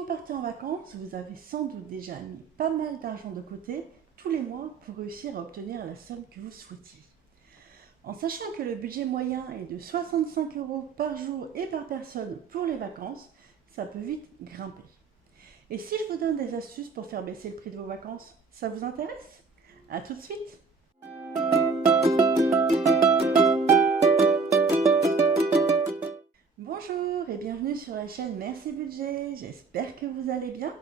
vous partez en vacances, vous avez sans doute déjà mis pas mal d'argent de côté tous les mois pour réussir à obtenir la somme que vous souhaitiez. En sachant que le budget moyen est de 65 € par jour et par personne pour les vacances, ça peut vite grimper. Et si je vous donne des astuces pour faire baisser le prix de vos vacances, ça vous intéresse? A tout de suite! Bonjour et bienvenue sur la chaîne Merci Budget, j'espère que vous allez bien.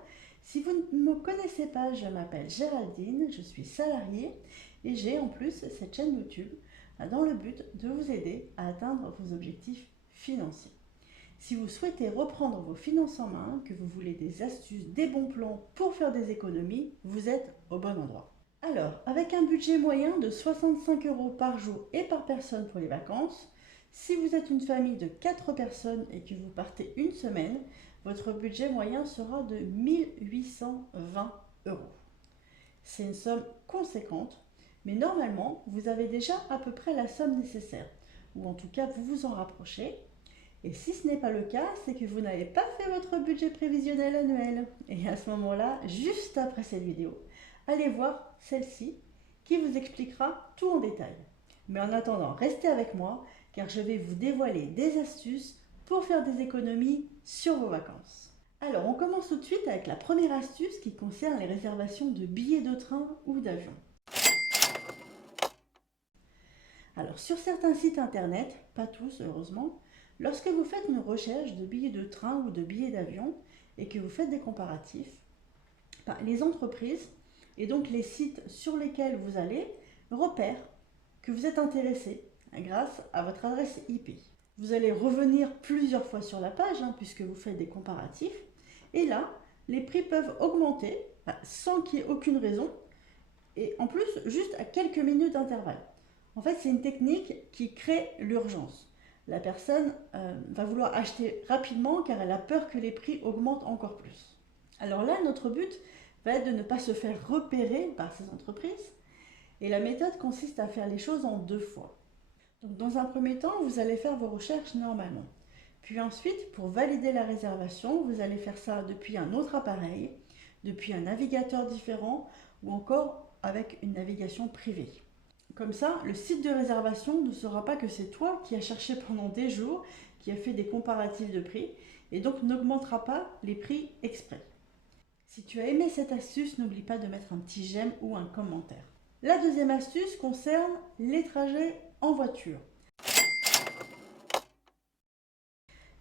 Si vous ne me connaissez pas, je m'appelle Géraldine, je suis salariée et j'ai en plus cette chaîne YouTube dans le but de vous aider à atteindre vos objectifs financiers. Si vous souhaitez reprendre vos finances en main, que vous voulez des astuces, des bons plans pour faire des économies, vous êtes au bon endroit. Alors, avec un budget moyen de 65 € par jour et par personne pour les vacances, si vous êtes une famille de 4 personnes et que vous partez une semaine, votre budget moyen sera de 1820 €. C'est une somme conséquente, mais normalement, vous avez déjà à peu près la somme nécessaire, ou en tout cas, vous vous en rapprochez. Et si ce n'est pas le cas, c'est que vous n'avez pas fait votre budget prévisionnel annuel. Et à ce moment-là, juste après cette vidéo, allez voir celle-ci qui vous expliquera tout en détail. Mais en attendant, restez avec moi car je vais vous dévoiler des astuces pour faire des économies sur vos vacances. Alors, on commence tout de suite avec la première astuce qui concerne les réservations de billets de train ou d'avion. Alors, sur certains sites internet, pas tous heureusement, lorsque vous faites une recherche de billets de train ou de billets d'avion et que vous faites des comparatifs, les entreprises et donc les sites sur lesquels vous allez repèrent que vous êtes intéressé grâce à votre adresse IP. Vous allez revenir plusieurs fois sur la page puisque vous faites des comparatifs et là, les prix peuvent augmenter sans qu'il y ait aucune raison et en plus juste à quelques minutes d'intervalle. En fait, c'est une technique qui crée l'urgence. La personne va vouloir acheter rapidement car elle a peur que les prix augmentent encore plus. Alors là, notre but va être de ne pas se faire repérer par ces entreprises. Et la méthode consiste à faire les choses en deux fois. Donc, dans un premier temps, vous allez faire vos recherches normalement. Puis ensuite, pour valider la réservation, vous allez faire ça depuis un autre appareil, depuis un navigateur différent ou encore avec une navigation privée. Comme ça, le site de réservation ne saura pas que c'est toi qui as cherché pendant des jours, qui a fait des comparatifs de prix, et donc n'augmentera pas les prix exprès. Si tu as aimé cette astuce, n'oublie pas de mettre un petit j'aime ou un commentaire. La deuxième astuce concerne les trajets en voiture.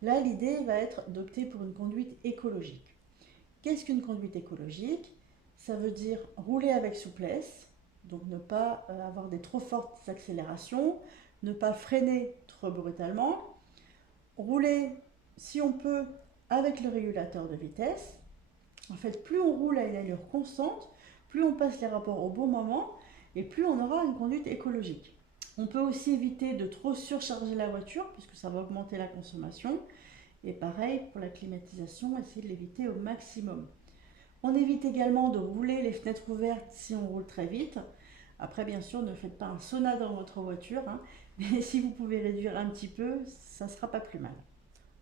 Là, l'idée va être d'opter pour une conduite écologique. Qu'est-ce qu'une conduite écologique? Ça veut dire rouler avec souplesse, donc ne pas avoir des trop fortes accélérations, ne pas freiner trop brutalement, rouler si on peut avec le régulateur de vitesse. En fait, plus on roule à une allure constante, plus on passe les rapports au bon moment et plus on aura une conduite écologique. On peut aussi éviter de trop surcharger la voiture puisque ça va augmenter la consommation. Et pareil pour la climatisation, essayer de l'éviter au maximum. On évite également de rouler les fenêtres ouvertes si on roule très vite. Après, bien sûr, ne faites pas un sauna dans votre voiture, mais si vous pouvez réduire un petit peu, ça ne sera pas plus mal.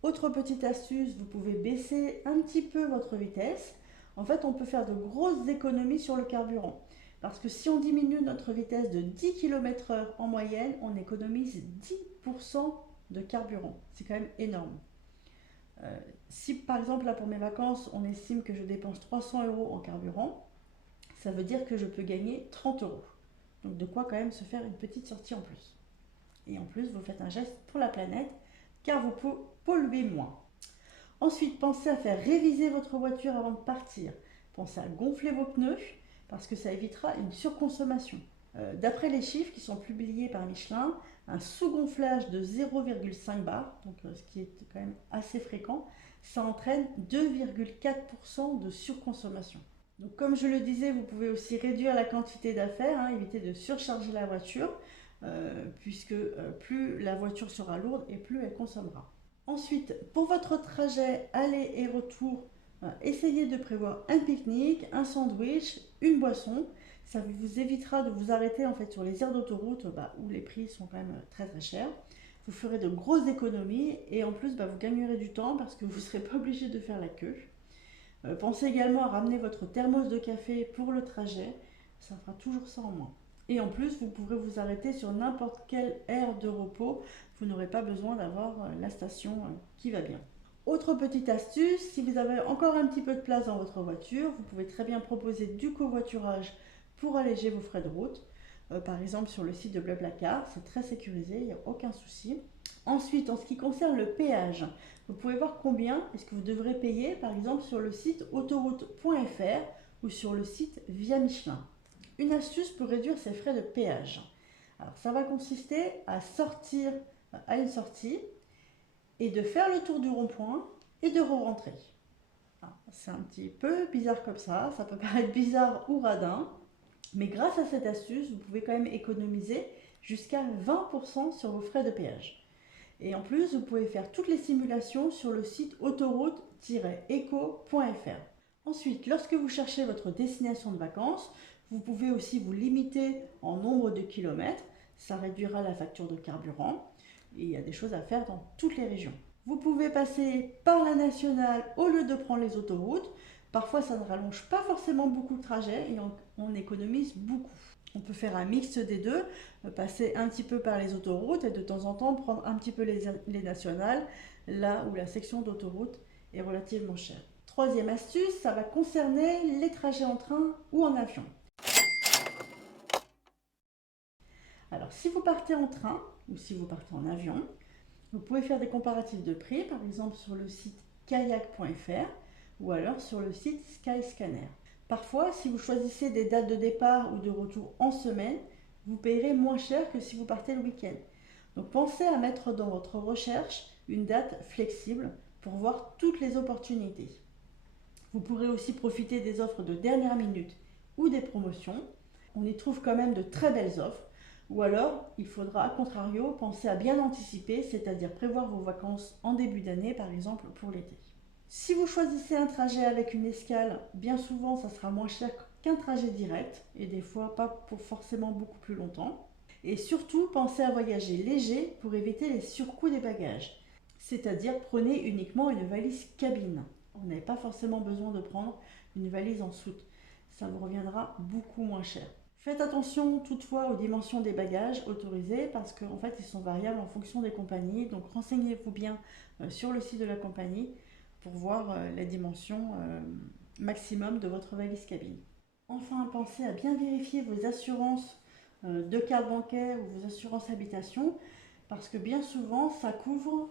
Autre petite astuce, vous pouvez baisser un petit peu votre vitesse. En fait, on peut faire de grosses économies sur le carburant. Parce que si on diminue notre vitesse de 10 km/h en moyenne, on économise 10% de carburant. C'est quand même énorme. Si par exemple, là pour mes vacances, on estime que je dépense 300 € en carburant, ça veut dire que je peux gagner 30 €. Donc de quoi quand même se faire une petite sortie en plus. Et en plus, vous faites un geste pour la planète, car vous polluez moins. Ensuite, pensez à faire réviser votre voiture avant de partir. Pensez à gonfler vos pneus, parce que ça évitera une surconsommation. D'après les chiffres qui sont publiés par Michelin, un sous-gonflage de 0,5 bar, donc ce qui est quand même assez fréquent, ça entraîne 2,4% de surconsommation. Donc comme je le disais, vous pouvez aussi réduire la quantité d'affaires, éviter de surcharger la voiture, puisque plus la voiture sera lourde et plus elle consommera. Ensuite, pour votre trajet aller et retour, essayez de prévoir un pique-nique, un sandwich, une boisson. Ça vous évitera de vous arrêter en fait sur les aires d'autoroute où les prix sont quand même très très chers. Vous ferez de grosses économies et en plus vous gagnerez du temps parce que vous ne serez pas obligé de faire la queue. Pensez également à ramener votre thermos de café pour le trajet, ça fera toujours ça en moins. Et en plus, vous pourrez vous arrêter sur n'importe quelle aire de repos, vous n'aurez pas besoin d'avoir la station qui va bien. Autre petite astuce, si vous avez encore un petit peu de place dans votre voiture, vous pouvez très bien proposer du covoiturage pour alléger vos frais de route. Par exemple sur le site de Blablacar, c'est très sécurisé, il n'y a aucun souci. Ensuite, en ce qui concerne le péage, vous pouvez voir combien est-ce que vous devrez payer, par exemple sur le site autoroute.fr ou sur le site Via Michelin. Une astuce pour réduire ces frais de péage. Alors, ça va consister à sortir à une sortie et de faire le tour du rond-point et de re-rentrer. C'est un petit peu bizarre comme ça peut paraître bizarre ou radin, mais grâce à cette astuce, vous pouvez quand même économiser jusqu'à 20% sur vos frais de péage. Et en plus, vous pouvez faire toutes les simulations sur le site autoroute-eco.fr. Ensuite, lorsque vous cherchez votre destination de vacances, vous pouvez aussi vous limiter en nombre de kilomètres. Ça réduira la facture de carburant. Et il y a des choses à faire dans toutes les régions. Vous pouvez passer par la nationale au lieu de prendre les autoroutes. Parfois, ça ne rallonge pas forcément beaucoup le trajet et on économise beaucoup. On peut faire un mix des deux, passer un petit peu par les autoroutes et de temps en temps prendre un petit peu les nationales, là où la section d'autoroute est relativement chère. Troisième astuce, ça va concerner les trajets en train ou en avion. Alors, si vous partez en train ou si vous partez en avion, vous pouvez faire des comparatifs de prix, par exemple sur le site kayak.fr ou alors sur le site Skyscanner. Parfois, si vous choisissez des dates de départ ou de retour en semaine, vous payerez moins cher que si vous partez le week-end. Donc pensez à mettre dans votre recherche une date flexible pour voir toutes les opportunités. Vous pourrez aussi profiter des offres de dernière minute ou des promotions. On y trouve quand même de très belles offres. Ou alors, il faudra à contrario penser à bien anticiper, c'est-à-dire prévoir vos vacances en début d'année, par exemple pour l'été. Si vous choisissez un trajet avec une escale, bien souvent ça sera moins cher qu'un trajet direct, et des fois pas pour forcément beaucoup plus longtemps. Et surtout, pensez à voyager léger pour éviter les surcoûts des bagages. C'est-à-dire prenez uniquement une valise cabine. Vous n'avez pas forcément besoin de prendre une valise en soute. Ça vous reviendra beaucoup moins cher. Faites attention toutefois aux dimensions des bagages autorisés parce qu'en fait ils sont variables en fonction des compagnies. Donc renseignez-vous bien sur le site de la compagnie pour voir la dimension maximum de votre valise cabine. Enfin, pensez à bien vérifier vos assurances de carte bancaire ou vos assurances habitation parce que bien souvent ça couvre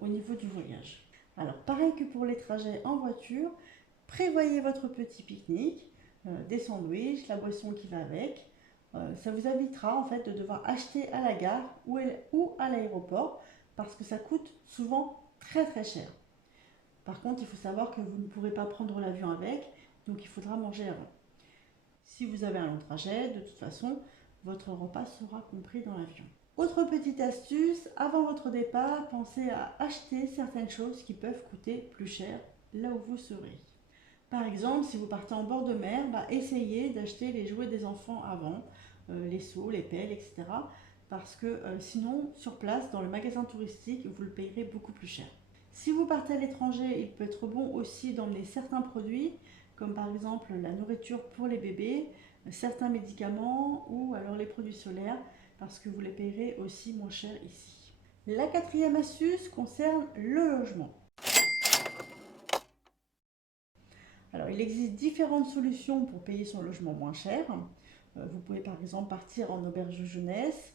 au niveau du voyage. Alors pareil que pour les trajets en voiture, prévoyez votre petit pique-nique, des sandwichs, la boisson qui va avec. Ça vous évitera en fait de devoir acheter à la gare ou à l'aéroport parce que ça coûte souvent très très cher. Par contre, il faut savoir que vous ne pourrez pas prendre l'avion avec, donc il faudra manger avant. Si vous avez un long trajet, de toute façon, votre repas sera compris dans l'avion. Autre petite astuce, avant votre départ, pensez à acheter certaines choses qui peuvent coûter plus cher là où vous serez. Par exemple, si vous partez en bord de mer, essayez d'acheter les jouets des enfants avant, les seaux, les pelles, etc. Parce que sinon, sur place, dans le magasin touristique, vous le payerez beaucoup plus cher. Si vous partez à l'étranger, il peut être bon aussi d'emmener certains produits, comme par exemple la nourriture pour les bébés, certains médicaments ou alors les produits solaires, parce que vous les payerez aussi moins cher ici. La quatrième astuce concerne le logement. Alors, il existe différentes solutions pour payer son logement moins cher. Vous pouvez par exemple partir en auberge jeunesse,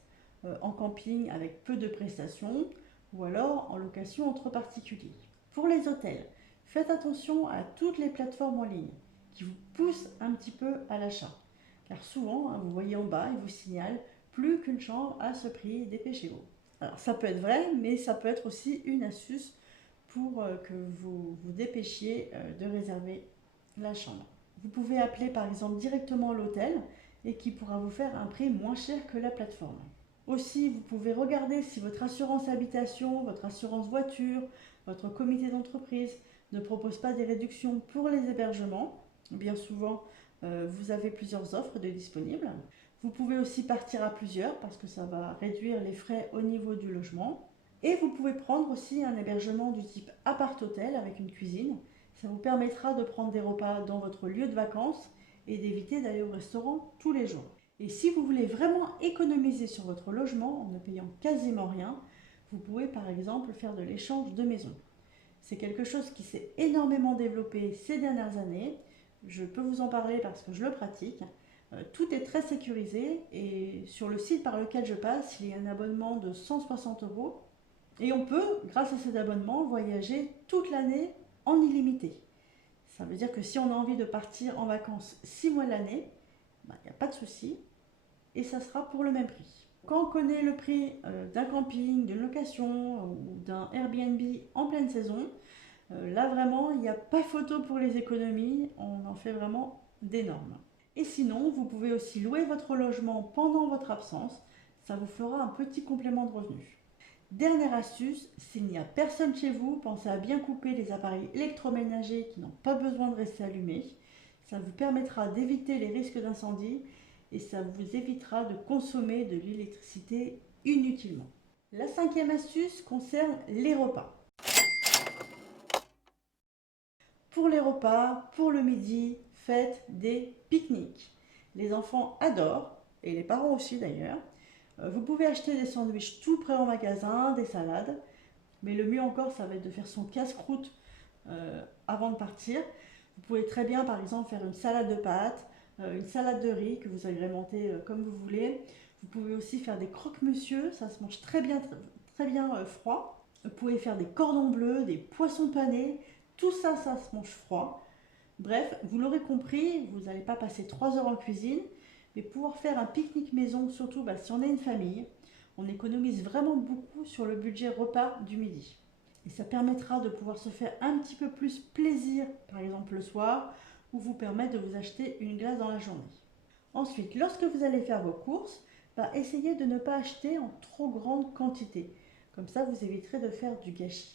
en camping avec peu de prestations, ou alors en location entre particuliers. Pour les hôtels, faites attention à toutes les plateformes en ligne qui vous poussent un petit peu à l'achat. Car souvent, vous voyez en bas, ils vous signalent plus qu'une chambre à ce prix, dépêchez-vous. Alors ça peut être vrai, mais ça peut être aussi une astuce pour que vous vous dépêchiez de réserver la chambre. Vous pouvez appeler par exemple directement l'hôtel et qui pourra vous faire un prix moins cher que la plateforme. Aussi, vous pouvez regarder si votre assurance habitation, votre assurance voiture, votre comité d'entreprise ne propose pas des réductions pour les hébergements. Bien souvent, vous avez plusieurs offres de disponibles. Vous pouvez aussi partir à plusieurs parce que ça va réduire les frais au niveau du logement. Et vous pouvez prendre aussi un hébergement du type appart-hôtel avec une cuisine. Ça vous permettra de prendre des repas dans votre lieu de vacances et d'éviter d'aller au restaurant tous les jours. Et si vous voulez vraiment économiser sur votre logement en ne payant quasiment rien, vous pouvez par exemple faire de l'échange de maison. C'est quelque chose qui s'est énormément développé ces dernières années. Je peux vous en parler parce que je le pratique. Tout est très sécurisé et sur le site par lequel je passe, il y a un abonnement de 160 euros et on peut, grâce à cet abonnement, voyager toute l'année en illimité. Ça veut dire que si on a envie de partir en vacances 6 mois de l'année, il n'y a pas de souci et ça sera pour le même prix. Quand on connaît le prix d'un camping, d'une location ou d'un Airbnb en pleine saison, là vraiment il n'y a pas photo pour les économies, on en fait vraiment d'énormes. Et sinon, vous pouvez aussi louer votre logement pendant votre absence, ça vous fera un petit complément de revenus. Dernière astuce, s'il n'y a personne chez vous, pensez à bien couper les appareils électroménagers qui n'ont pas besoin de rester allumés. Ça vous permettra d'éviter les risques d'incendie et ça vous évitera de consommer de l'électricité inutilement. La 5e astuce concerne les repas. Pour les repas, pour le midi, faites des pique-niques. Les enfants adorent, et les parents aussi d'ailleurs. Vous pouvez acheter des sandwichs tout prêts en magasin, des salades, mais le mieux encore, ça va être de faire son casse-croûte avant de partir. Vous pouvez très bien, par exemple, faire une salade de pâtes, une salade de riz que vous agrémentez comme vous voulez. Vous pouvez aussi faire des croque-monsieur, ça se mange très bien froid. Vous pouvez faire des cordons bleus, des poissons panés, tout ça, ça se mange froid. Bref, vous l'aurez compris, vous n'allez pas passer 3 heures en cuisine, mais pouvoir faire un pique-nique maison, surtout si on est une famille, on économise vraiment beaucoup sur le budget repas du midi. Et ça permettra de pouvoir se faire un petit peu plus plaisir, par exemple le soir, ou vous permettre de vous acheter une glace dans la journée. Ensuite, lorsque vous allez faire vos courses, essayez de ne pas acheter en trop grande quantité. Comme ça, vous éviterez de faire du gâchis.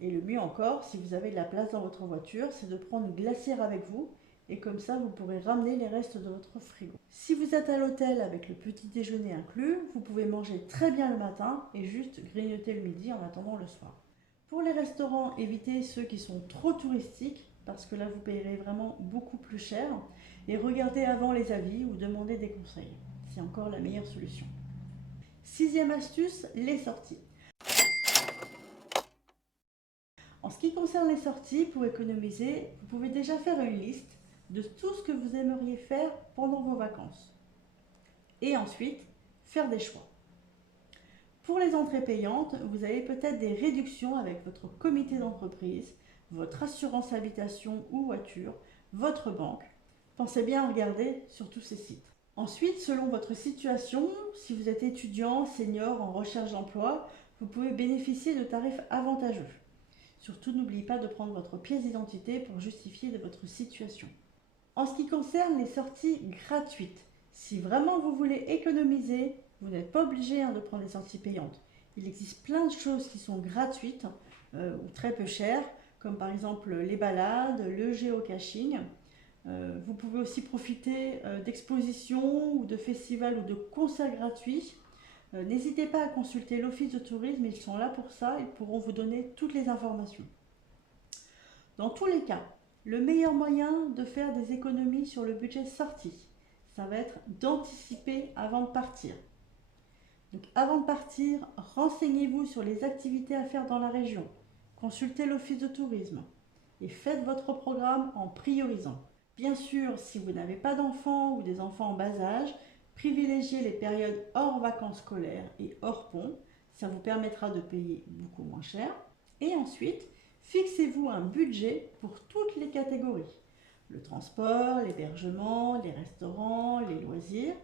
Et le mieux encore, si vous avez de la place dans votre voiture, c'est de prendre une glacière avec vous et comme ça vous pourrez ramener les restes de votre frigo. Si vous êtes à l'hôtel avec le petit déjeuner inclus, vous pouvez manger très bien le matin et juste grignoter le midi en attendant le soir. Pour les restaurants, évitez ceux qui sont trop touristiques parce que là vous payerez vraiment beaucoup plus cher et regardez avant les avis ou demandez des conseils. C'est encore la meilleure solution. 6e astuce, les sorties. En ce qui concerne les sorties, pour économiser, vous pouvez déjà faire une liste de tout ce que vous aimeriez faire pendant vos vacances. Et ensuite, faire des choix. Pour les entrées payantes, vous avez peut-être des réductions avec votre comité d'entreprise, votre assurance habitation ou voiture, votre banque. Pensez bien à regarder sur tous ces sites. Ensuite, selon votre situation, si vous êtes étudiant, senior, en recherche d'emploi, vous pouvez bénéficier de tarifs avantageux. Surtout, n'oubliez pas de prendre votre pièce d'identité pour justifier de votre situation. En ce qui concerne les sorties gratuites, si vraiment vous voulez économiser, vous n'êtes pas obligé de prendre des sorties payantes. Il existe plein de choses qui sont gratuites ou très peu chères, comme par exemple les balades, le géocaching. Vous pouvez aussi profiter d'expositions ou de festivals ou de concerts gratuits. N'hésitez pas à consulter l'Office de tourisme, ils sont là pour ça, ils pourront vous donner toutes les informations. Dans tous les cas, le meilleur moyen de faire des économies sur le budget sortie, ça va être d'anticiper avant de partir. Donc avant de partir, renseignez-vous sur les activités à faire dans la région, consultez l'Office de tourisme et faites votre programme en priorisant. Bien sûr, si vous n'avez pas d'enfants ou des enfants en bas âge, privilégiez les périodes hors vacances scolaires et hors pont, ça vous permettra de payer beaucoup moins cher. Et ensuite, fixez-vous un budget pour toutes les catégories. Le transport, l'hébergement, les restaurants, les loisirs.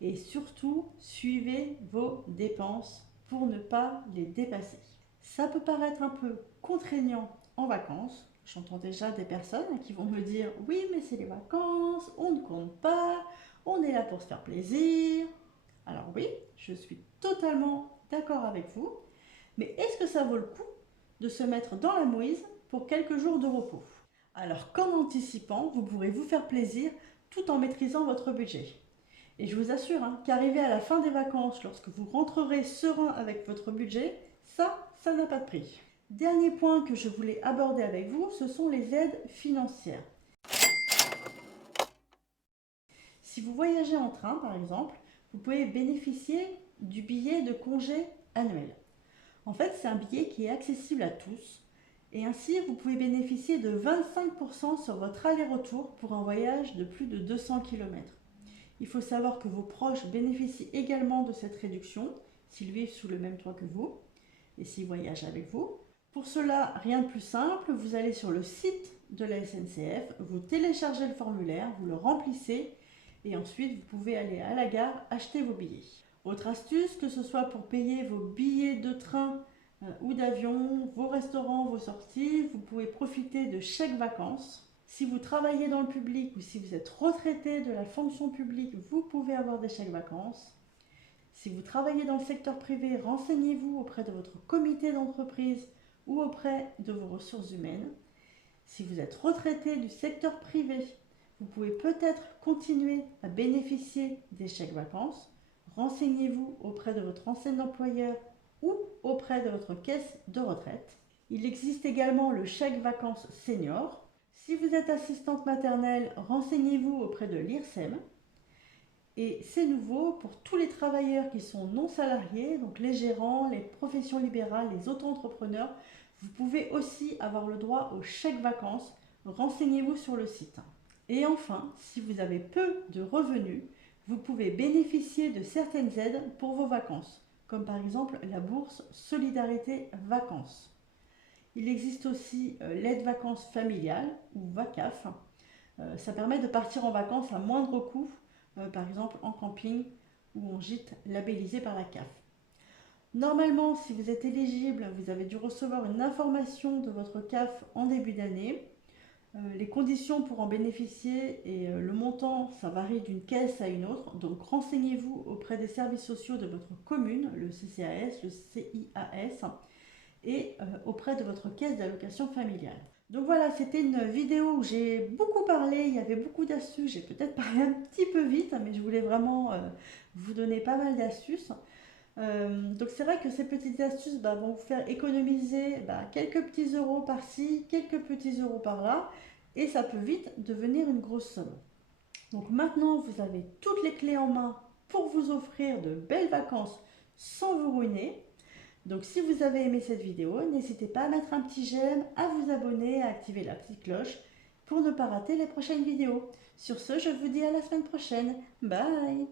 Et surtout, suivez vos dépenses pour ne pas les dépasser. Ça peut paraître un peu contraignant en vacances. J'entends déjà des personnes qui vont me dire « Oui, mais c'est les vacances, on ne compte pas, on est là pour se faire plaisir. » Alors oui, je suis totalement d'accord avec vous, mais est-ce que ça vaut le coup de se mettre dans la mouise pour quelques jours de repos? Alors qu'en anticipant, vous pourrez vous faire plaisir tout en maîtrisant votre budget. Et je vous assure qu'arriver à la fin des vacances, lorsque vous rentrerez serein avec votre budget, ça n'a pas de prix. Dernier point que je voulais aborder avec vous, ce sont les aides financières. Si vous voyagez en train, par exemple, vous pouvez bénéficier du billet de congé annuel. En fait, c'est un billet qui est accessible à tous et ainsi vous pouvez bénéficier de 25% sur votre aller-retour pour un voyage de plus de 200 km. Il faut savoir que vos proches bénéficient également de cette réduction s'ils vivent sous le même toit que vous et s'ils voyagent avec vous. Pour cela, rien de plus simple, vous allez sur le site de la SNCF, vous téléchargez le formulaire, vous le remplissez et ensuite vous pouvez aller à la gare acheter vos billets. Autre astuce, que ce soit pour payer vos billets de train ou d'avion, vos restaurants, vos sorties, vous pouvez profiter de chèques vacances. Si vous travaillez dans le public ou si vous êtes retraité de la fonction publique, vous pouvez avoir des chèques vacances. Si vous travaillez dans le secteur privé, renseignez-vous auprès de votre comité d'entreprise ou auprès de vos ressources humaines. Si vous êtes retraité du secteur privé, vous pouvez peut-être continuer à bénéficier des chèques vacances. Renseignez-vous auprès de votre ancien employeur ou auprès de votre caisse de retraite. Il existe également le chèque vacances senior. Si vous êtes assistante maternelle, renseignez-vous auprès de l'IRSEM. Et c'est nouveau pour tous les travailleurs qui sont non salariés, donc les gérants, les professions libérales, les auto-entrepreneurs. Vous pouvez aussi avoir le droit au chèque vacances. Renseignez-vous sur le site. Et enfin, si vous avez peu de revenus, vous pouvez bénéficier de certaines aides pour vos vacances, comme par exemple la bourse Solidarité Vacances. Il existe aussi l'aide vacances familiale ou VACAF. Ça permet de partir en vacances à moindre coût, par exemple en camping ou en gîte labellisé par la CAF. Normalement, si vous êtes éligible, vous avez dû recevoir une information de votre CAF en début d'année. Les conditions pour en bénéficier et le montant, ça varie d'une caisse à une autre. Donc renseignez-vous auprès des services sociaux de votre commune, le CCAS, le CIAS, et auprès de votre caisse d'allocation familiale. Donc voilà, c'était une vidéo où j'ai beaucoup parlé, il y avait beaucoup d'astuces, j'ai peut-être parlé un petit peu vite, mais je voulais vraiment vous donner pas mal d'astuces. Donc c'est vrai que ces petites astuces vont vous faire économiser quelques petits euros par-ci, quelques petits euros par-là, et ça peut vite devenir une grosse somme. Donc maintenant, vous avez toutes les clés en main pour vous offrir de belles vacances sans vous ruiner. Donc si vous avez aimé cette vidéo, n'hésitez pas à mettre un petit j'aime, à vous abonner, à activer la petite cloche pour ne pas rater les prochaines vidéos. Sur ce, je vous dis à la semaine prochaine. Bye!